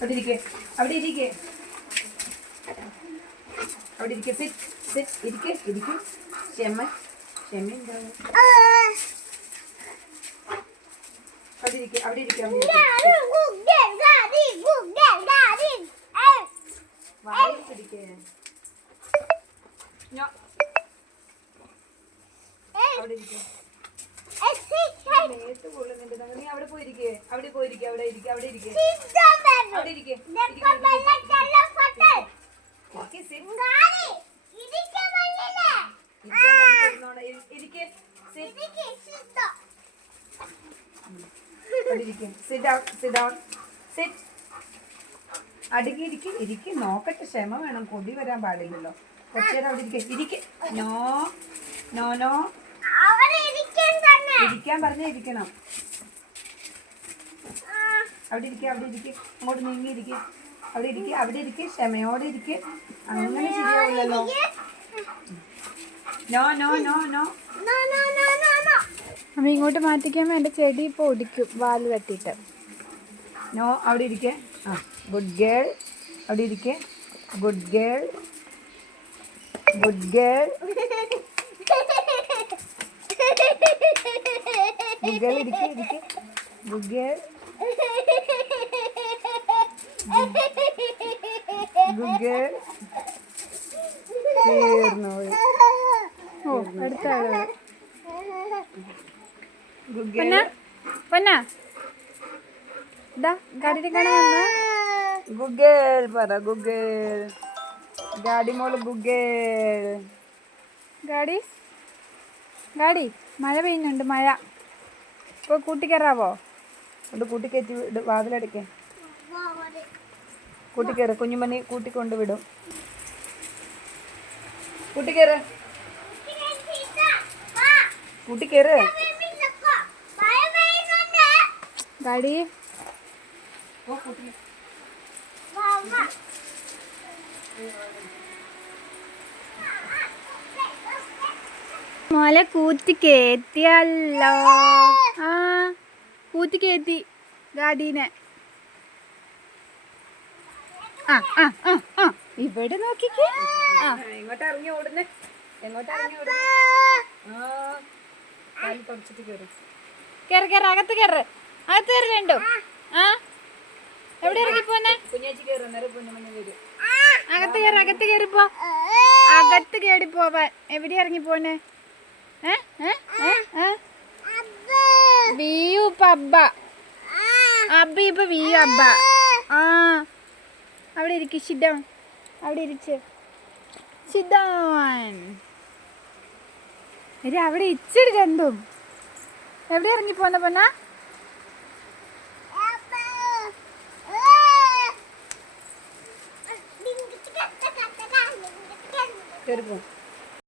അവിടെ ഇരിക്കേ. അവിടെ ഇരിക്കേ. അവിടെ ഇരിക്കേ. സിറ്റ് സിറ്റ് ഇരിക്കേ ഇരിക്കെ. ക്ഷമ ക്ഷമ ഉണ്ടാവും അവിടെ ഇരിക്കേ അവിടെ ഇരിക്കേ പിടിക്കെ. ഞോ. അവിടെ ഇരിക്കെ. നീ അവിടെ പോയിരിക്കേ. അവിടെ പോയിരിക്കേ അവിടെ ഇരിക്കേ അവിടെ ഇരിക്കേ. അവിടെ ഇരിക്കേ. ഇരിക്കെ സിറ്റ് ഇരിക്കാൻ വന്നിരുന്നോടെ. ഇരി- ഇരിക്കെ. സിറ്റ് അവിടെ ഇരിക്കെ. സിറ്റ് സിറ്റ് ഡൗൺ സിറ്റ് അടുക്കി ഇരിക്കും ഇരിക്കും. നോക്കട്ടെ ക്ഷമ വേണം. കൊടി വരാൻ പാടില്ലല്ലോ. കുറച്ചേരം അവിടെ ഇരിക്കേ. ഇരിക്കേ. നോ നോ നോ ഇരിക്കാൻ പറഞ്ഞ ഇരിക്കണം. അവിടെ ഇരിക്കുക അവിടെ ഇരിക്കുക അങ്ങോട്ട് നീങ്ങി ഇരിക്കുക അവിടെ ഇരിക്കുക അവിടെ ഇരിക്കുക ക്ഷമയോടെ ഇരിക്കുക അങ്ങനെ ശരിയാവില്ലല്ലോ. No no no no. അമ്മ ഇങ്ങോട്ട് മാറ്റിക്കാൻ വേണ്ട ചെടി ഇപ്പോൾ ഒടിക്കും വാൽ തട്ടിയിട്ട്. നോ അവിടെ ഇരിക്കേ. ആ ഗുഡ് ഗേൾ അവിടെ ഇരിക്കേ. Good girl good girl good girl ഇരിക്കെ ഇരിക്കെ. ഗുഡ് ഗേൾ ഗുഡ് ഗേൾ തീർന്നു. ഓ അടുത്ത ആൾ. പൊന്ന പൊന്ന. ഇതാ ഗാഡിനെ കാണാൻ വന്ന. ഗുഡ് ഗേൾ പറ ഗുഡ് ഗേൾ ഗാഡി മോൾ ഗുഡ് ഗേൾ ഗാഡി. ഗാഡി മഴ പെയ്യുന്നുണ്ട് മഴ. ഇപ്പോൾ കൂട്ടിക്കയറാവോ? കൊണ്ട് കൂട്ടിക്കയറ്റി വിട് വാതിലടയ്ക്കേ കൂട്ടിക്കയറ് കുഞ്ഞുമണി കൂട്ടിക്കൊണ്ട് വിടും. കൂട്ടിക്കയറ് കൂട്ടിക്കയറ് ഗാഡി മോലെ കൂത്തി കേത്തിയല്ലോ. ആ കൂത്തി കേത്തി. ഗാഡീനെ ആ ആ ആ ആ. ഇവിടെ നോക്കിക്കേ. ആ. എങ്ങോട്ടാ ഇറങ്ങി ഓടുന്നേ? എങ്ങോട്ടാ ഇറങ്ങി ഓടുന്നേ? ആ കാലിൽ തുടച്ചിട്ട് കയറി അകത്ത് കേറ്. അകത്ത് കയറി രണ്ടോ ആ. എവിടെ ഇറങ്ങി പോന്നെ? കുഞ്ഞാച്ചി കയറി അന്നേരം കുഞ്ഞുമണി വരും. അകത്ത് കയറി അകത്ത് കയറിപ്പോ അകത്ത് കയറി പോവാൻ എവിടെ ഇറങ്ങി ഏ വിയു അബ്ബ. അബ്ബ ഇപ്പൊ വിയു അബ്ബ. ആ. അവിടെ ഇരിക്ക് ഷിഡോൺ അവിടെ ഇരിച്ച് ഷിഡോൺ ഇരി അവിടെ ഇച്ചിരി രണ്ടും എവിടെ ഇറങ്ങി പോന്ന പൊന്ന? കയറി